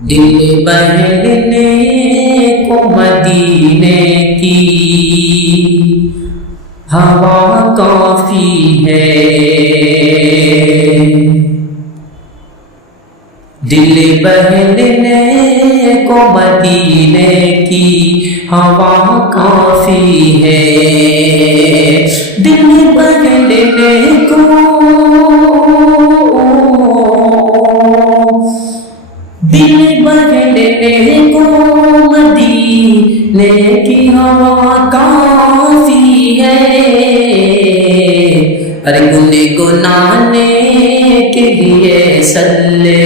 دل بہلنے کو مدینے کی ہوا کافی ہے، دل بہلنے کو مدینے کی ہوا کافی ہے، دل بہلنے کو دل بہلنے کو مدینے کی ہوا کافی ہے، ارے گنگنانے کے لیے صلی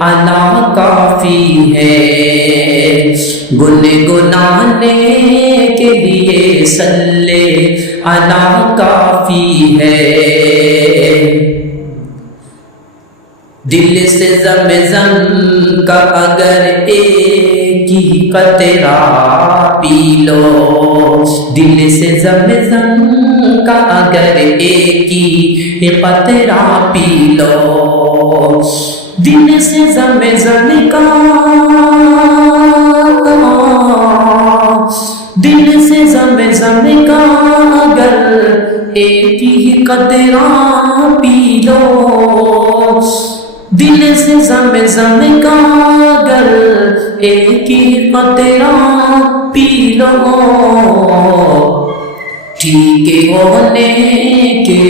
اللہ کافی ہے، گنگنانے کے لیے صلی اللہ کافی ہے، دل سے زمزم کا اگر ایک ہی قطرہ پی لو، دل سے زمزم کا اگر ایک ہی قطرہ پی لو، دل سے زمزم کا دل سے زمزم کا اگر ایک ہی قطرہ پی لو، دل سے زمزم کا اگر ایک ہی قطرہ پی لو، ٹھیک ہونے کے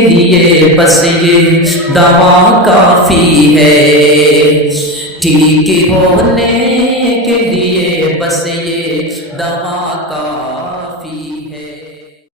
لیے بس یہ دوا کافی ہے، ٹھیک ہونے کے لیے